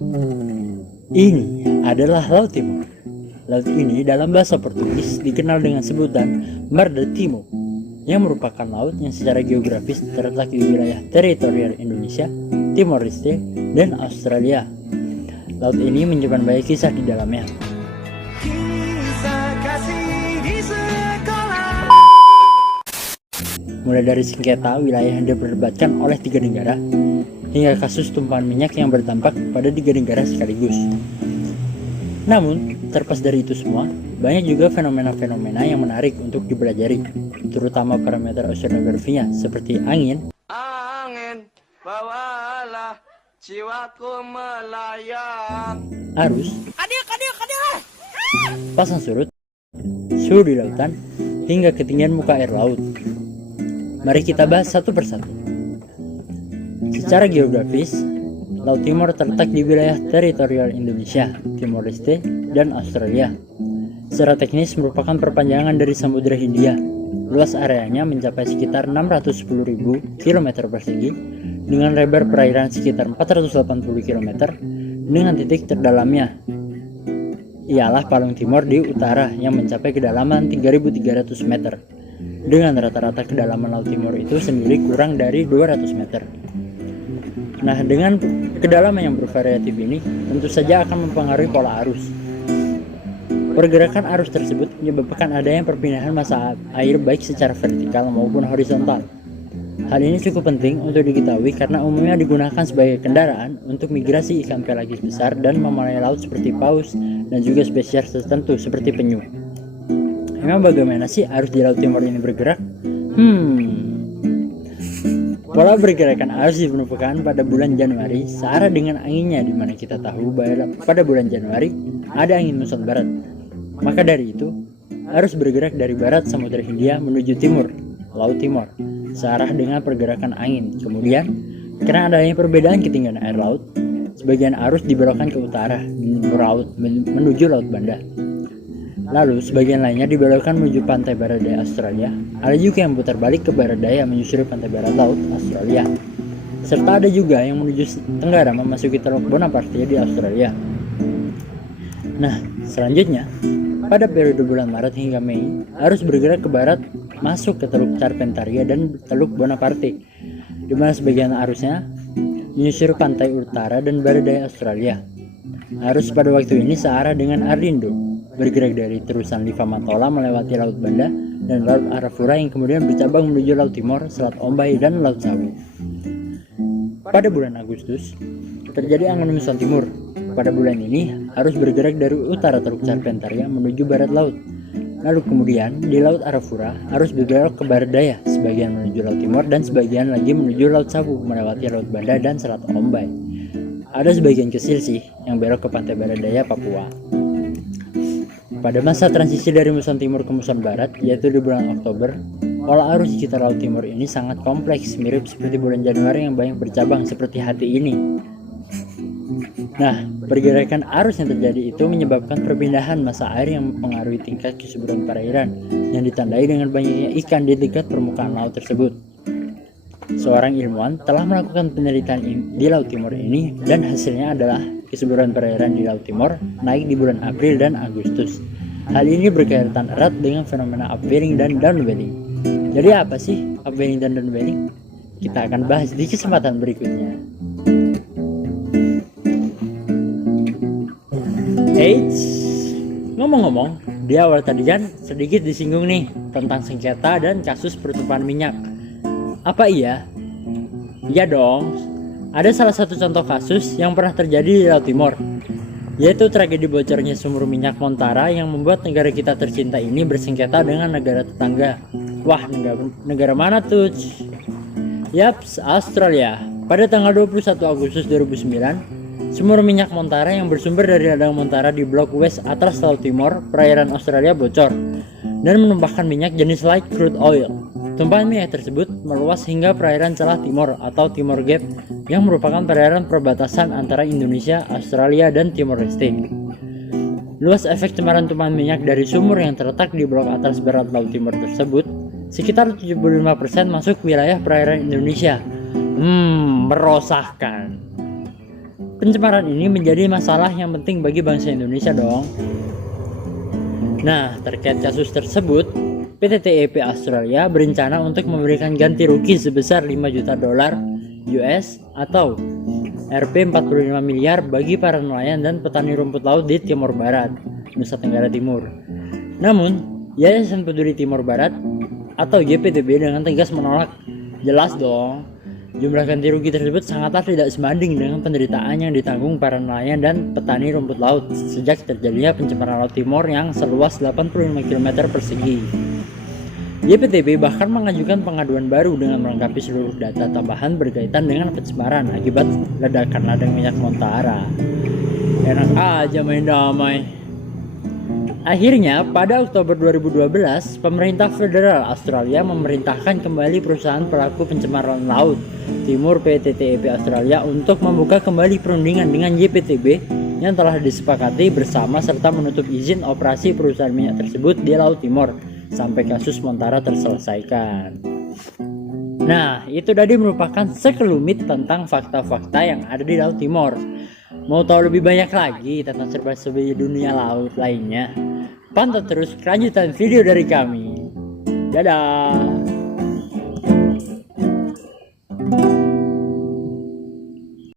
Ini adalah Laut Timor. Laut ini dalam bahasa Portugis dikenal dengan sebutan Mar de Timor, yang merupakan laut yang secara geografis terletak di wilayah teritorial Indonesia, Timor Leste, dan Australia. Laut ini menyimpan banyak kisah di dalamnya. Mulai dari sengketa wilayah yang diperdebatkan oleh 3 negara, hingga kasus tumpahan minyak yang berdampak pada 3 negara sekaligus. Namun, terlepas dari itu semua, banyak juga fenomena-fenomena yang menarik untuk dipelajari, terutama parameter oceanografinya seperti angin, bawalah jiwaku melayang, arus, pasang surut, suhu di lautan, hingga ketinggian muka air laut. Mari kita bahas satu persatu. Secara geografis, Laut Timor terletak di wilayah teritorial Indonesia, Timor Leste, dan Australia. Secara teknis merupakan perpanjangan dari Samudra Hindia. Luas areanya mencapai sekitar 610.000 km persegi dengan lebar perairan sekitar 480 km dengan titik terdalamnya ialah Palung Timor di utara yang mencapai kedalaman 3.300 meter. Dengan rata-rata kedalaman Laut Timor itu sendiri kurang dari 200 meter. Nah, dengan kedalaman yang bervariatif ini tentu saja akan mempengaruhi pola arus. Pergerakan arus tersebut menyebabkan adanya perpindahan massa air baik secara vertikal maupun horizontal. Hal ini cukup penting untuk diketahui karena umumnya digunakan sebagai kendaraan untuk migrasi ikan pelagis besar dan mamalia laut seperti paus dan juga spesies tertentu seperti penyu. Emang bagaimana sih arus di Laut Timor ini bergerak? Pola pergerakan arus dibentukkan pada bulan Januari searah dengan anginnya, di mana kita tahu bahwa pada bulan Januari ada angin muson barat. Maka dari itu, arus bergerak dari barat Samudra Hindia menuju timur, Laut Timor, searah dengan pergerakan angin. Kemudian, karena adanya perbedaan ketinggian air laut, sebagian arus dibelokkan ke utara menuju Laut Banda. Lalu sebagian lainnya dibelokkan menuju pantai barat daya Australia. Ada juga yang putar balik ke barat daya menyusuri pantai barat laut Australia. Serta ada juga yang menuju tenggara memasuki Teluk Bonaparte di Australia. Nah, selanjutnya pada periode bulan Maret hingga Mei, arus bergerak ke barat masuk ke Teluk Carpentaria dan Teluk Bonaparte, di mana sebagian arusnya menyusuri pantai utara dan barat daya Australia. Arus pada waktu ini searah dengan Arlindo, bergerak dari terusan Liva Matola melewati Laut Banda dan Laut Arafura yang kemudian bercabang menuju Laut Timor, Selat Ombai, dan Laut Sawu. Pada bulan Agustus, terjadi angin muson timur. Pada bulan ini, arus bergerak dari utara Teluk Carpentaria menuju barat laut. Lalu kemudian, di Laut Arafura, arus bergerak ke barat daya, sebagian menuju Laut Timor dan sebagian lagi menuju Laut Sawu, melewati Laut Banda dan Selat Ombai. Ada sebagian kecil sih yang belok ke pantai barat daya Papua. Pada masa transisi dari muson timur ke muson barat, yaitu di bulan Oktober, pola arus di sekitar Laut Timor ini sangat kompleks, mirip seperti bulan Januari yang banyak bercabang seperti hati ini. Nah, pergerakan arus yang terjadi itu menyebabkan perpindahan massa air yang mempengaruhi tingkat kesuburan perairan yang ditandai dengan banyaknya ikan di dekat permukaan laut tersebut. Seorang ilmuwan telah melakukan penelitian di Laut Timor ini dan hasilnya adalah kesuburan perairan di Laut Timor naik di bulan April dan Agustus. Hal ini berkaitan erat dengan fenomena upwelling dan downwelling. Jadi apa sih upwelling dan downwelling? Kita akan bahas di kesempatan berikutnya. Ngomong-ngomong, di awal tadi kan sedikit disinggung nih tentang sengketa dan kasus pertumpahan minyak. Apa iya? Iya dong. Ada salah satu contoh kasus yang pernah terjadi di Laut Timor, yaitu tragedi bocornya sumur minyak Montara yang membuat negara kita tercinta ini bersengketa dengan negara tetangga. Wah, negara mana tuh? Yaps, Australia. Pada tanggal 21 Agustus 2009, sumur minyak Montara yang bersumber dari ladang Montara di Blok West Atlas Laut Timor, perairan Australia bocor dan menumpahkan minyak jenis light crude oil. Tumpahan minyak tersebut meluas hingga perairan Celah Timor atau Timor Gap yang merupakan perairan perbatasan antara Indonesia, Australia, dan Timor Leste. Luas efek cemaran tumpahan minyak dari sumur yang terletak di blok atas barat Laut Timor tersebut sekitar 75% masuk wilayah perairan Indonesia. Merosakkan. pencemaran ini menjadi masalah yang penting bagi bangsa Indonesia dong. Nah, terkait kasus tersebut, PT TEP Australia berencana untuk memberikan ganti rugi sebesar 5 juta dolar US atau Rp 45 miliar bagi para nelayan dan petani rumput laut di Timor Barat, Nusa Tenggara Timur. Namun, Yayasan Peduli Timor Barat atau YPTB dengan tegas menolak. Jelas dong, jumlah ganti rugi tersebut sangatlah tidak sebanding dengan penderitaan yang ditanggung para nelayan dan petani rumput laut sejak terjadinya pencemaran Laut Timor yang seluas 85 km persegi. YPTB bahkan mengajukan pengaduan baru dengan melengkapi seluruh data tambahan berkaitan dengan pencemaran akibat ledakan ladang minyak Montara. Enak aja main damai. Akhirnya, pada Oktober 2012, pemerintah federal Australia memerintahkan kembali perusahaan pelaku pencemaran laut Timur PT TEP Australia untuk membuka kembali perundingan dengan YPTB yang telah disepakati bersama serta menutup izin operasi perusahaan minyak tersebut di Laut Timor sampai kasus Montara terselesaikan. Nah, itu tadi merupakan sekelumit tentang fakta-fakta yang ada di Laut Timor. Mau tahu lebih banyak lagi tentang serba-serbi dunia laut lainnya? Pantau terus kelanjutan video dari kami. Dadah!